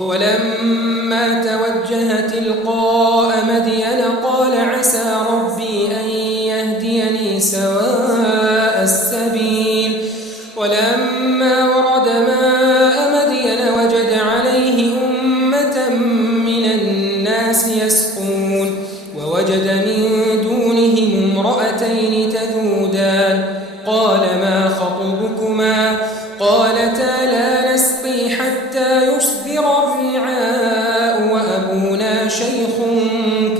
ولما توجه تلقاء مدين قال عسى ربي أن يهديني سواء السبيل ولما ورد ماء مدين وجد عليه أمة من الناس يسقون ووجد من دونهم امرأتين تذودان قال ما خطبكما قالتا لا نسقي حتى يصدر الرعاء وأبونا شيخ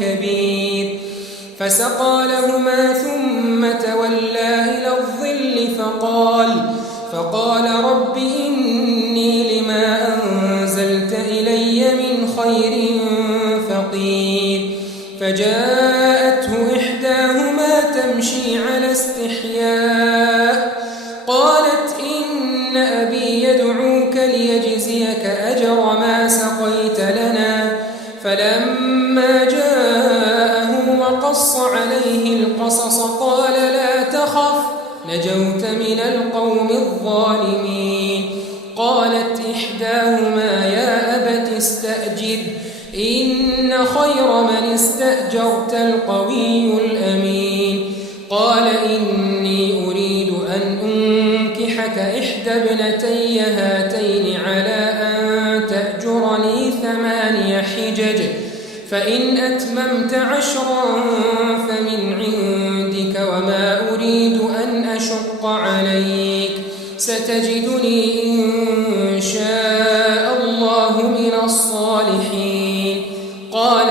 كبير فسقى لهما ثم تولى إلى الظل فقال رب إني لما أنزلت إلي من خير فقير فجاءته إحداهما تمشي على استحياء قالت إن أبي يدعوك ليجزيك أجر ما سقيت لنا فلما جاءه وقص عليه القصص قال لا تخف نجوت من القوم الظالمين قالت إحداهما يا أبت استأجر إن خير من استأجرت القوي الأمين قال إني أريد أن أنكحك إحدى ابنتي هاتين على أن تأجرني 8 حجج فإن أتممت 10 فمن عندك وما أريد أن أشق عليك ستجدني إن شاء الله من الصالحين قال